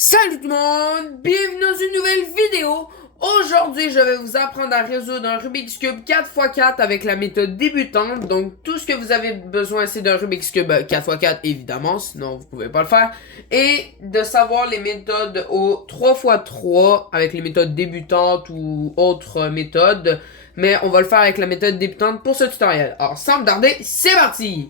Salut tout le monde, bienvenue dans une nouvelle vidéo. Aujourd'hui, je vais vous apprendre à résoudre un Rubik's Cube 4x4 avec la méthode débutante. Donc, tout ce que vous avez besoin, c'est d'un Rubik's Cube 4x4, évidemment, sinon vous pouvez pas le faire. Et de savoir les méthodes au 3x3 avec les méthodes débutantes ou autres méthodes. Mais on va le faire avec la méthode débutante pour ce tutoriel. Alors, sans me tarder, c'est parti!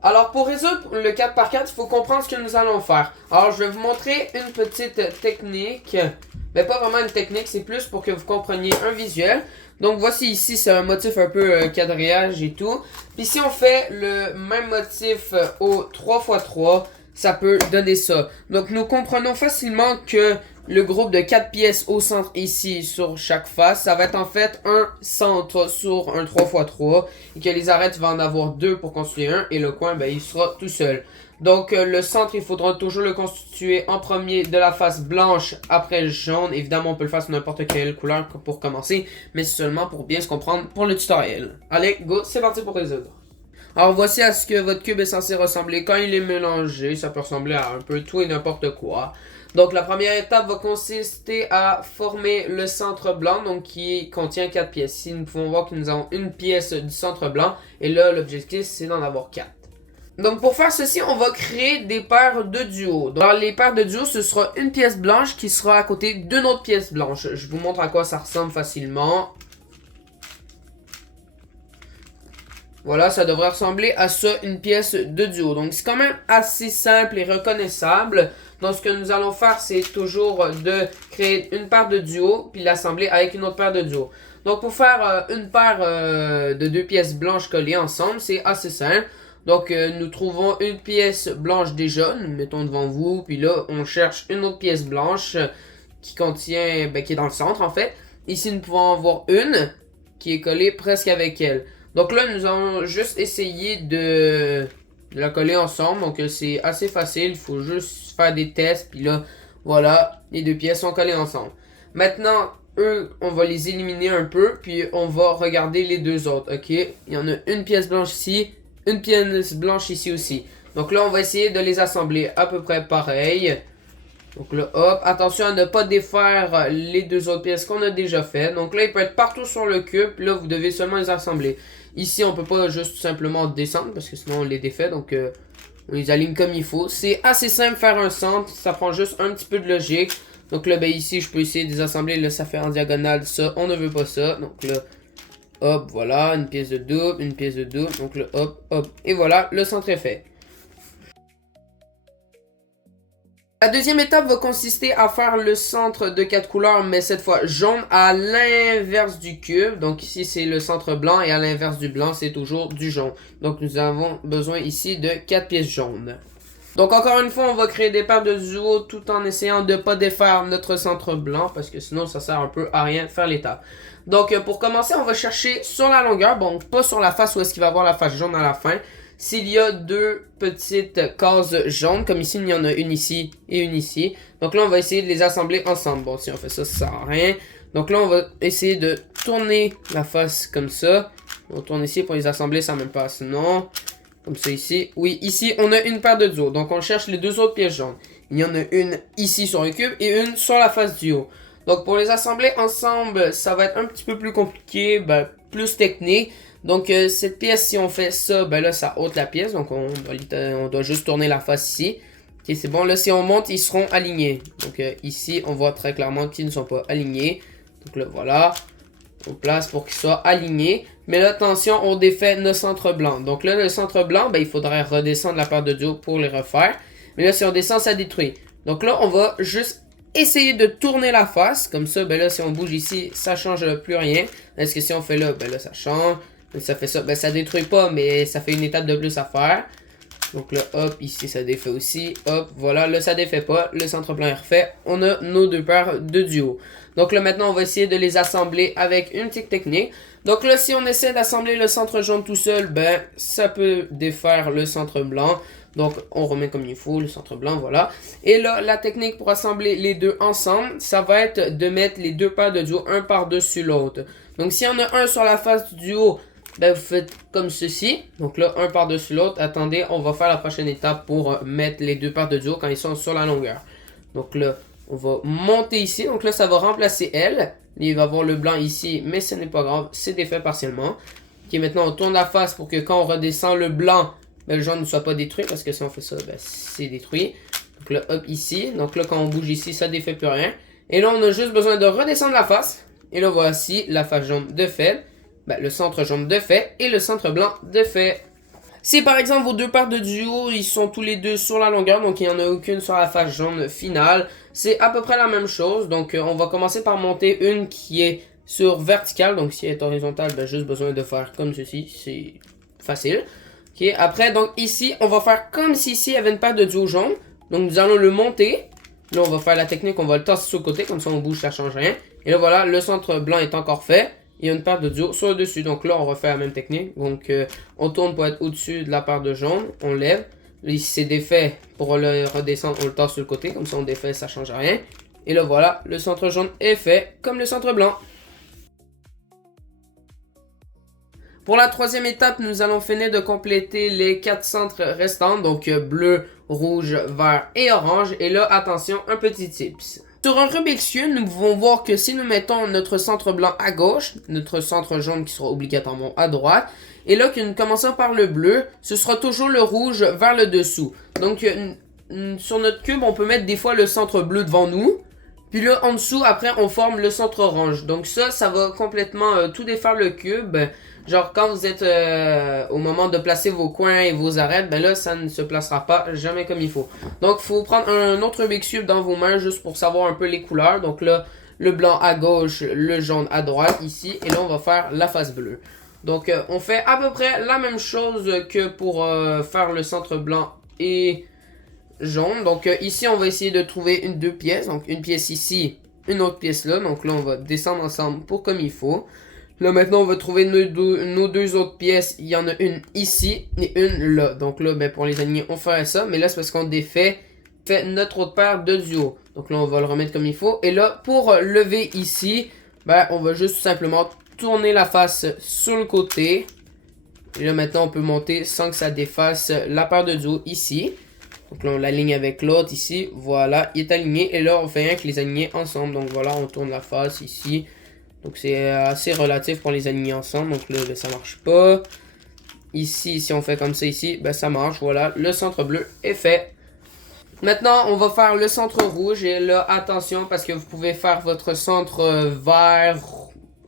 Alors, pour résoudre le 4x4, il faut comprendre ce que nous allons faire. Alors, je vais vous montrer une petite technique. Mais pas vraiment une technique, c'est plus pour que vous compreniez un visuel. Donc, voici ici, c'est un motif un peu quadrillage et tout. Puis si on fait le même motif au 3x3, ça peut donner ça. Donc, nous comprenons facilement que le groupe de 4 pièces au centre ici sur chaque face, ça va être en fait un centre sur un 3x3 et que les arêtes vont en avoir 2 pour constituer un et le coin, ben, il sera tout seul. Donc le centre, il faudra toujours le constituer en premier de la face blanche après le jaune. Évidemment, on peut le faire sur n'importe quelle couleur pour commencer, mais c'est seulement pour bien se comprendre pour le tutoriel. Allez, go, c'est parti pour résoudre. Alors voici à ce que votre cube est censé ressembler quand il est mélangé. Ça peut ressembler à un peu tout et n'importe quoi. Donc la première étape va consister à former le centre blanc, donc qui contient 4 pièces. Ici nous pouvons voir que nous avons une pièce du centre blanc, et là l'objectif c'est d'en avoir 4. Donc pour faire ceci, on va créer des paires de duos. Dans les paires de duos, ce sera une pièce blanche qui sera à côté d'une autre pièce blanche. Je vous montre à quoi ça ressemble facilement. Voilà, ça devrait ressembler à ça, une pièce de duo. Donc c'est quand même assez simple et reconnaissable. Donc ce que nous allons faire, c'est toujours de créer une paire de duo, puis l'assembler avec une autre paire de duo. Donc pour faire une paire de deux pièces blanches collées ensemble, c'est assez simple. Donc nous trouvons une pièce blanche déjà, nous mettons devant vous, puis là on cherche une autre pièce blanche qui contient, qui est dans le centre en fait. Ici nous pouvons en voir une qui est collée presque avec elle. Donc là, nous allons juste essayer de la coller ensemble. Donc c'est assez facile. Il faut juste faire des tests. Puis là, voilà, les deux pièces sont collées ensemble. Maintenant, eux, on va les éliminer un peu. Puis on va regarder les deux autres. Ok, il y en a une pièce blanche ici. Une pièce blanche ici aussi. Donc là, on va essayer de les assembler à peu près pareil. Donc là, hop, attention à ne pas défaire les deux autres pièces qu'on a déjà fait. Donc là, il peut être partout sur le cube. Là, vous devez seulement les assembler. Ici, on peut pas juste tout simplement descendre parce que sinon on les défait. Donc, on les aligne comme il faut. C'est assez simple faire un centre. Ça prend juste un petit peu de logique. Donc là, ben ici, je peux essayer de les assembler. Là, ça fait en diagonale ça. On ne veut pas ça. Donc là, hop, voilà. Une pièce de double, une pièce de double. Donc là, hop, hop. Et voilà, le centre est fait. La deuxième étape va consister à faire le centre de 4 couleurs, mais cette fois jaune à l'inverse du cube. Donc ici c'est le centre blanc et à l'inverse du blanc c'est toujours du jaune. Donc nous avons besoin ici de 4 pièces jaunes. Donc encore une fois on va créer des paires de duos tout en essayant de ne pas défaire notre centre blanc parce que sinon ça sert un peu à rien de faire l'étape. Donc pour commencer on va chercher sur la longueur, bon pas sur la face où est-ce qu'il va avoir la face jaune à la fin. S'il y a deux petites cases jaunes, comme ici, il y en a une ici et une ici. Donc là, on va essayer de les assembler ensemble. Bon, si on fait ça, ça sert à rien. Donc là, on va essayer de tourner la face comme ça. On tourne ici pour les assembler, ça même pas. Sinon, comme ça ici. Oui, ici, on a une paire de duos. Donc on cherche les deux autres pièces jaunes. Il y en a une ici sur le cube et une sur la face du haut. Donc pour les assembler ensemble, ça va être un petit peu plus compliqué, plus technique. Donc cette pièce, si on fait ça, ben là ça ôte la pièce. Donc on doit juste tourner la face ici. Ok, c'est bon. Là si on monte, ils seront alignés. Donc ici, on voit très clairement qu'ils ne sont pas alignés. Donc là voilà. On place pour qu'ils soient alignés. Mais là attention, on défait le centre blanc. Donc là le centre blanc, ben, il faudrait redescendre la paire de duos pour les refaire. Mais là si on descend, ça détruit. Donc là on va juste essayer de tourner la face. Comme ça, ben là si on bouge ici, ça change plus rien. Est-ce que si on fait là, ben là ça change. Ça fait ça, ben ça détruit pas, mais ça fait une étape de plus à faire. Donc là, hop, ici ça défait aussi. Hop, voilà, là ça défait pas. Le centre blanc est refait. On a nos deux paires de duos. Donc là maintenant, on va essayer de les assembler avec une petite technique. Donc là, si on essaie d'assembler le centre jaune tout seul, ben ça peut défaire le centre blanc. Donc on remet comme il faut le centre blanc, voilà. Et là, la technique pour assembler les deux ensemble, ça va être de mettre les deux paires de duos un par-dessus l'autre. Donc s'il y en a un sur la face du duo, ben vous faites comme ceci. Donc là, un par-dessus l'autre. Attendez, on va faire la prochaine étape pour mettre les deux paires de duo quand ils sont sur la longueur. Donc là, on va monter ici. Donc là, ça va remplacer elle. Il va y avoir le blanc ici, mais ce n'est pas grave. C'est défait partiellement. Ok, maintenant, on tourne la face pour que quand on redescend le blanc, ben, le jaune ne soit pas détruit. Parce que si on fait ça, ben, c'est détruit. Donc là, hop, ici. Donc là, quand on bouge ici, ça défait plus rien. Et là, on a juste besoin de redescendre la face. Et là, voici la face jaune de fait. Ben, le centre jaune de fait et le centre blanc de fait. Si par exemple vos deux paires de duo, ils sont tous les deux sur la longueur, donc il n'y en a aucune sur la face jaune finale, c'est à peu près la même chose. Donc on va commencer par monter une qui est sur verticale, donc si elle est horizontale, ben, juste besoin de faire comme ceci, c'est facile. Ok, après donc ici, on va faire comme si ici il y avait une paire de duo jaune, donc nous allons le monter. Là on va faire la technique, on va le tasser sur le côté, comme ça on bouge, ça change rien. Et là voilà, le centre blanc est encore fait. Il y a une paire de duo sur le dessus. Donc là, on refait la même technique. Donc, on tourne pour être au-dessus de la paire de jaune. On lève. Là, ici, c'est défait. Pour le redescendre, on le tasse sur le côté. Comme ça, on défait, ça change rien. Et là, voilà, le centre jaune est fait comme le centre blanc. Pour la troisième étape, nous allons finir de compléter les 4 centres restants. Donc, bleu, rouge, vert et orange. Et là, attention, un petit tips. Sur un Rubik's Cube, nous pouvons voir que si nous mettons notre centre blanc à gauche, notre centre jaune qui sera obligatoirement à droite, et là que nous commençons par le bleu, ce sera toujours le rouge vers le dessous. Donc sur notre cube, on peut mettre des fois le centre bleu devant nous, puis là en dessous, après on forme le centre orange. Donc ça va complètement tout défaire le cube. Genre quand vous êtes au moment de placer vos coins et vos arêtes, ben là ça ne se placera pas jamais comme il faut. Donc il faut prendre un autre Rubik's Cube dans vos mains juste pour savoir un peu les couleurs. Donc là le blanc à gauche, le jaune à droite ici et là on va faire la face bleue. Donc on fait à peu près la même chose que pour faire le centre blanc et jaune. Donc ici on va essayer de trouver deux pièces. Donc une pièce ici, une autre pièce là. Donc là on va descendre ensemble pour comme il faut. Là, maintenant, on va trouver nos deux autres pièces. Il y en a une ici et une là. Donc là, ben, pour les aligner, on ferait ça. Mais là, c'est parce qu'on défait notre autre paire de duo. Donc là, on va le remettre comme il faut. Et là, pour lever ici, ben, on va juste tout simplement tourner la face sur le côté. Et là, maintenant, on peut monter sans que ça défasse la paire de duo ici. Donc là, on l'aligne avec l'autre ici. Voilà, il est aligné. Et là, on fait rien que les aligner ensemble. Donc voilà, on tourne la face ici. Donc c'est assez relatif pour les aligner ensemble. Donc là, ça marche pas. Ici, si on fait comme ça ici, ben ça marche. Voilà, le centre bleu est fait. Maintenant, on va faire le centre rouge. Et là, attention, parce que vous pouvez faire votre centre vert,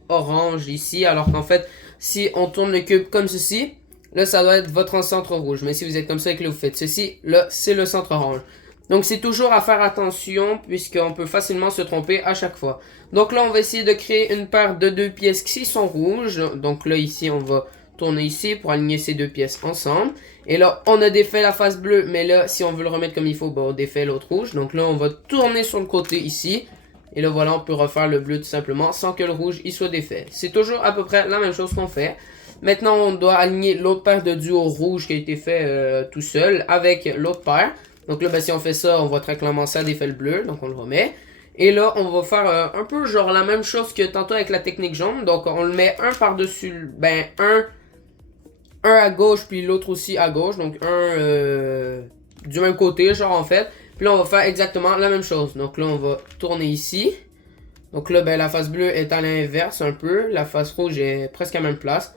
orange ici. Alors qu'en fait, si on tourne le cube comme ceci, là, ça doit être votre centre rouge. Mais si vous êtes comme ça et que là, vous faites ceci, là, c'est le centre orange. Donc c'est toujours à faire attention puisqu'on peut facilement se tromper à chaque fois. Donc là on va essayer de créer une paire de deux pièces qui sont rouges. Donc là ici on va tourner ici pour aligner ces deux pièces ensemble. Et là on a défait la face bleue, mais là si on veut le remettre comme il faut, ben, on défait l'autre rouge. Donc là on va tourner sur le côté ici. Et là voilà, on peut refaire le bleu tout simplement sans que le rouge il soit défait. C'est toujours à peu près la même chose qu'on fait. Maintenant on doit aligner l'autre paire de duo rouge qui a été fait tout seul avec l'autre paire. Donc là, ben, si on fait ça, on voit très clairement ça défait le bleu. Donc on le remet. Et là, on va faire un peu genre la même chose que tantôt avec la technique jaune. Donc on le met un par-dessus, ben un à gauche puis l'autre aussi à gauche. Donc un du même côté, genre en fait. Puis là, on va faire exactement la même chose. Donc là, on va tourner ici. Donc là, ben la face bleue est à l'inverse un peu. La face rouge est presque à la même place.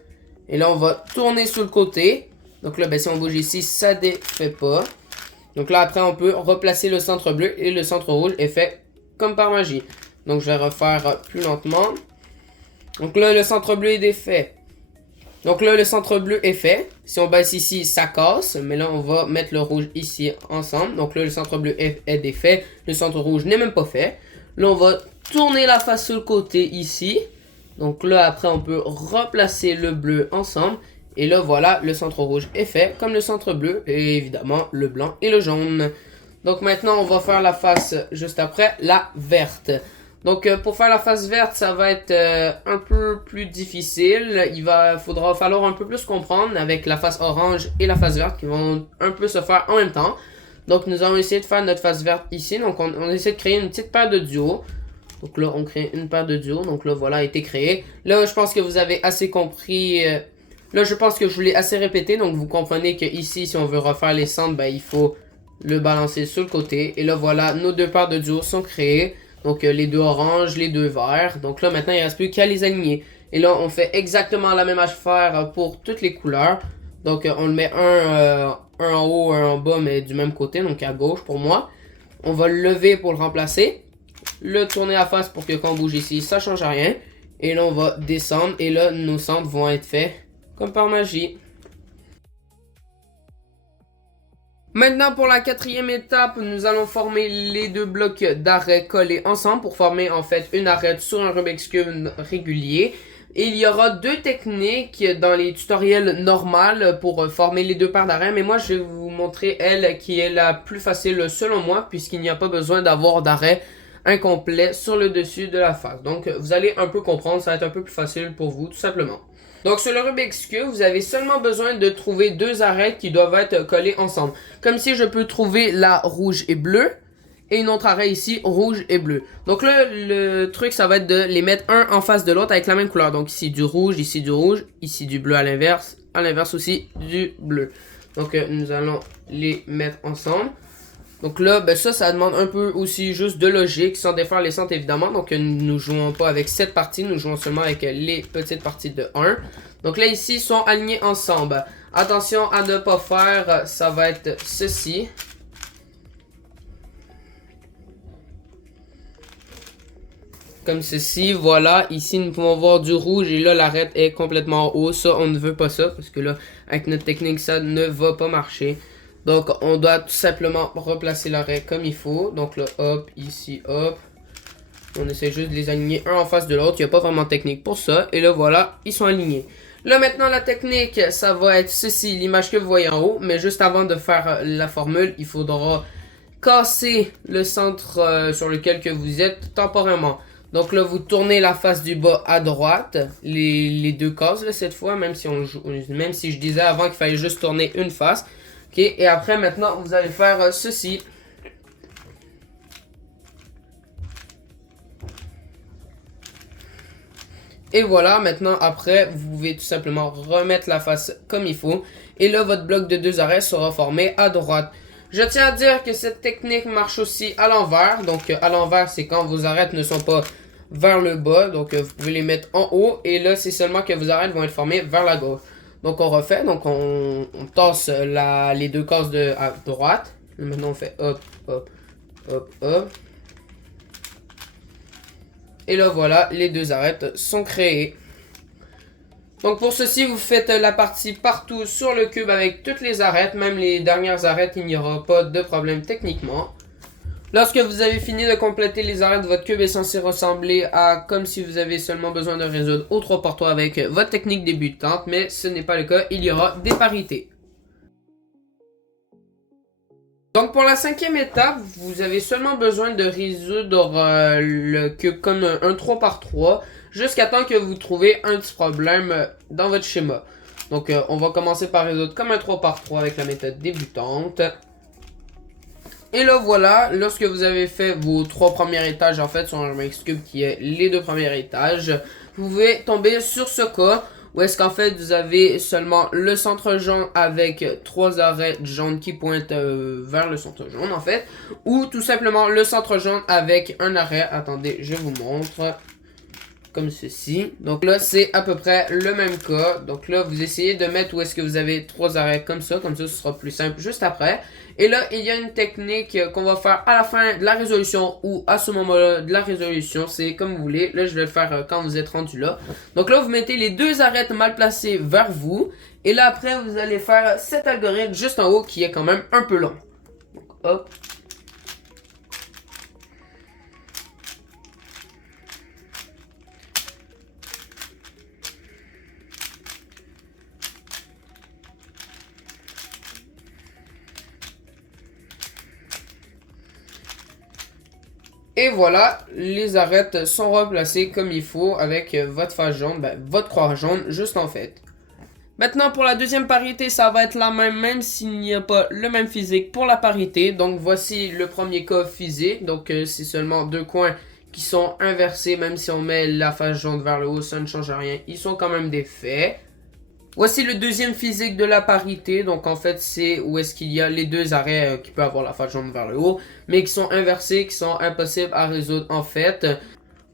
Et là, on va tourner sur le côté. Donc là, ben si on bouge ici, ça défait pas. Donc là, après, on peut replacer le centre bleu et le centre rouge est fait comme par magie. Donc, je vais refaire plus lentement. Donc là, le centre bleu est défait. Donc là, le centre bleu est fait. Si on baisse ici, ça casse. Mais là, on va mettre le rouge ici ensemble. Donc là, le centre bleu est défait. Le centre rouge n'est même pas fait. Là, on va tourner la face sur le côté ici. Donc là, après, on peut replacer le bleu ensemble. Et là, voilà, le centre rouge est fait, comme le centre bleu, et évidemment, le blanc et le jaune. Donc maintenant, on va faire la face juste après, la verte. Donc pour faire la face verte, ça va être un peu plus difficile. Faudra falloir un peu plus comprendre avec la face orange et la face verte qui vont un peu se faire en même temps. Donc nous allons essayer de faire notre face verte ici. Donc on essaie de créer une petite paire de duos. Donc là, on crée une paire de duos. Donc là, voilà, a été créé. Là, je pense que vous avez assez compris Là, je pense que je vous l'ai assez répété, donc vous comprenez que ici, si on veut refaire les centres, ben, il faut le balancer sur le côté. Et là, voilà, nos deux paires de duos sont créées. Donc, les deux oranges, les deux verts. Donc là, maintenant, il ne reste plus qu'à les aligner. Et là, on fait exactement la même affaire pour toutes les couleurs. Donc, on le met un en haut, un en bas, mais du même côté, donc à gauche pour moi. On va le lever pour le remplacer. Le tourner à face pour que quand on bouge ici, ça ne change rien. Et là, on va descendre. Et là, nos centres vont être faits comme par magie. Maintenant, pour la quatrième étape, nous allons former les deux blocs d'arrêt collés ensemble pour former en fait une arête sur un Rubik's Cube régulier. Et il y aura deux techniques dans les tutoriels normaux pour former les deux paires d'arrêt, mais moi je vais vous montrer elle qui est la plus facile selon moi, puisqu'il n'y a pas besoin d'avoir d'arrêt incomplet sur le dessus de la face. Donc vous allez un peu comprendre, ça va être un peu plus facile pour vous tout simplement. Donc sur le Rubik's Cube, vous avez seulement besoin de trouver deux arêtes qui doivent être collées ensemble. Comme si je peux trouver la rouge et bleue et une autre arête ici, rouge et bleu. Donc là, le truc, ça va être de les mettre un en face de l'autre avec la même couleur. Donc ici du rouge, ici du bleu à l'inverse aussi du bleu. Donc nous allons les mettre ensemble. Donc là, ben ça demande un peu aussi juste de logique, sans défaire les centres évidemment. Donc nous jouons pas avec cette partie, nous jouons seulement avec les petites parties de 1. Donc là ici, ils sont alignés ensemble. Attention à ne pas faire, ça va être ceci. Comme ceci, voilà. Ici, nous pouvons voir du rouge et là, l'arête est complètement en haut. Ça, on ne veut pas ça parce que là, avec notre technique, ça ne va pas marcher. Donc, on doit tout simplement replacer l'arête comme il faut. Donc là, hop, ici, hop. On essaie juste de les aligner un en face de l'autre. Il n'y a pas vraiment de technique pour ça. Et là, voilà, ils sont alignés. Là, maintenant, la technique, ça va être ceci, l'image que vous voyez en haut. Mais juste avant de faire la formule, il faudra casser le centre sur lequel que vous êtes temporairement. Donc là, vous tournez la face du bas à droite, les deux cases là, cette fois, même si je disais avant qu'il fallait juste tourner une face. Ok, et après maintenant, vous allez faire ceci. Et voilà, maintenant après, vous pouvez tout simplement remettre la face comme il faut. Et là, votre bloc de deux arrêts sera formé à droite. Je tiens à dire que cette technique marche aussi à l'envers. Donc à l'envers, c'est quand vos arêtes ne sont pas vers le bas. Donc vous pouvez les mettre en haut. Et là, c'est seulement que vos arêtes vont être formées vers la gauche. Donc on refait. Donc on tasse les deux cases à droite. Et maintenant on fait hop, hop, hop, hop. Et là voilà, les deux arêtes sont créées. Donc pour ceci, vous faites la partie partout sur le cube avec toutes les arêtes, même les dernières arêtes, il n'y aura pas de problème techniquement. Lorsque vous avez fini de compléter les arêtes, votre cube est censé ressembler à comme si vous avez seulement besoin de résoudre au 3x3 avec votre technique débutante, mais ce n'est pas le cas, il y aura des parités. Donc pour la cinquième étape, vous avez seulement besoin de résoudre le cube comme un 3x3 jusqu'à temps que vous trouvez un petit problème dans votre schéma. Donc on va commencer par résoudre comme un 3x3 avec la méthode débutante. Et là voilà, lorsque vous avez fait vos trois premiers étages en fait sur un Rubik's Cube qui est les deux premiers étages, vous pouvez tomber sur ce cas où est-ce qu'en fait vous avez seulement le centre jaune avec trois arêtes jaunes qui pointent vers le centre jaune en fait, ou tout simplement le centre jaune avec un arrêt, attendez je vous montre, comme ceci. Donc là c'est à peu près le même cas, donc là vous essayez de mettre où est-ce que vous avez trois arrêts comme ça ce sera plus simple juste après. Et là, il y a une technique qu'on va faire à la fin de la résolution ou à ce moment-là de la résolution. C'est comme vous voulez. Là, je vais le faire quand vous êtes rendu là. Donc là, vous mettez les deux arêtes mal placées vers vous. Et là, après, vous allez faire cet algorithme juste en haut qui est quand même un peu long. Donc, hop. Et voilà, les arêtes sont replacées comme il faut avec votre face jaune, votre croix jaune juste en fait. Maintenant pour la deuxième parité, ça va être la même s'il n'y a pas le même physique pour la parité. Donc voici le premier cas physique, donc c'est seulement deux coins qui sont inversés, même si on met la face jaune vers le haut, ça ne change rien, ils sont quand même des faits. Voici le deuxième physique de la parité. Donc en fait, c'est où est-ce qu'il y a les deux arrêts qui peuvent avoir la face jaune vers le haut, mais qui sont inversés, qui sont impossibles à résoudre en fait.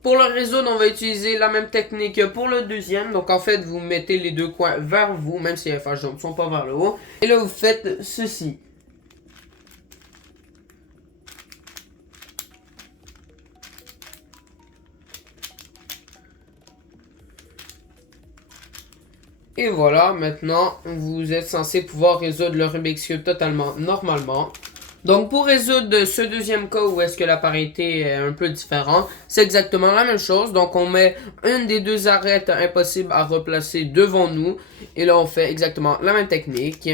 Pour le résoudre, on va utiliser la même technique pour le deuxième. Donc en fait, vous mettez les deux coins vers vous, même si les faces jaunes ne sont pas vers le haut. Et là, vous faites ceci. Et voilà, maintenant, vous êtes censé pouvoir résoudre le Rubik's Cube totalement normalement. Donc, pour résoudre ce deuxième cas où est-ce que la parité est un peu différente, c'est exactement la même chose. Donc, on met une des deux arêtes impossibles à replacer devant nous. Et là, on fait exactement la même technique.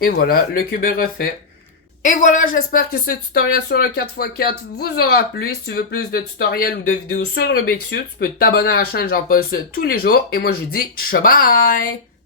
Et voilà, le cube est refait. Et voilà, j'espère que ce tutoriel sur le 4x4 vous aura plu. Si tu veux plus de tutoriels ou de vidéos sur le Rubik's Cube, tu peux t'abonner à la chaîne, j'en poste tous les jours. Et moi, je vous dis, ciao bye!